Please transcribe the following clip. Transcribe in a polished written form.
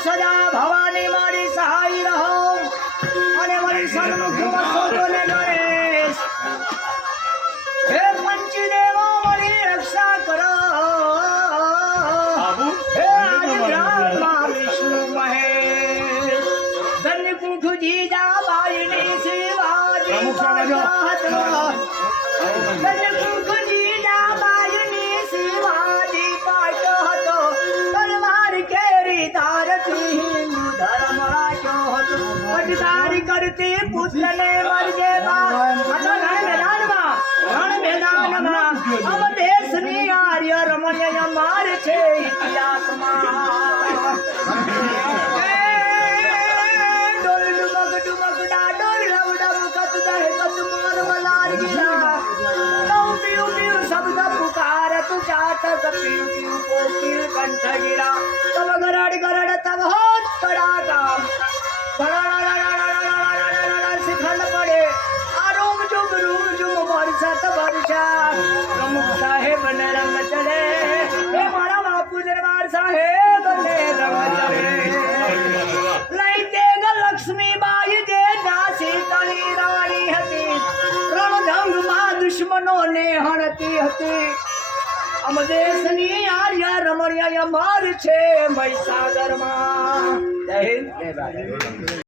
સદા ભવાની મારી સહાય રહો અને મારી સન્મુખ વસો તોને ગણેશ હે પંચદેવો મારી રક્ષા કરો હે આજ બ્રહ્મા વિષ્ણુ મહેશ ધન્ય કુંઠુ જીજા બાઈની શિવાજી ધન્ય કુંઠુ જીજા બાઈની શિવાજી પાટો હતો તલવાર કેરી તારતી હિન્દુ ધર્મ રાખ્યો હતો પટદારી કરતી પુત્રને મરજે રણ મેદાનમાં અમ દેશની આર્ય રમણીય માર છે ઇતિહાસમાં ડોલ ડુમક ડુમક ડાડોર રવડમ કત દહે કત મોર મલાર ગીરા નૌ પીઉ પીઉ શબ્દ પુકાર તું ચાતક પીઉ પીઉ કોકિલ કંઠ ગીરા તવ ગરડ ગરડ તવ હોત તડાકા શિખંડ પડે આરોમ જુમ રૂમ જુમ વર્ષત વર્ષા પ્રમુખ સાહેબ ને રંગ ચડે હે મારા બાપુ દરબાર સાહેબ ને રંગ ચડે લઈ તેગ લક્ષ્મીબાઈ જે દાસી તળી રાણી હતી રણધંગમાં દુશ્મનોને હણતી હતી અમ દેશની આર્ય રમણીય માર છે મહીસાગરમાં જય હિન્દ જય ભારત।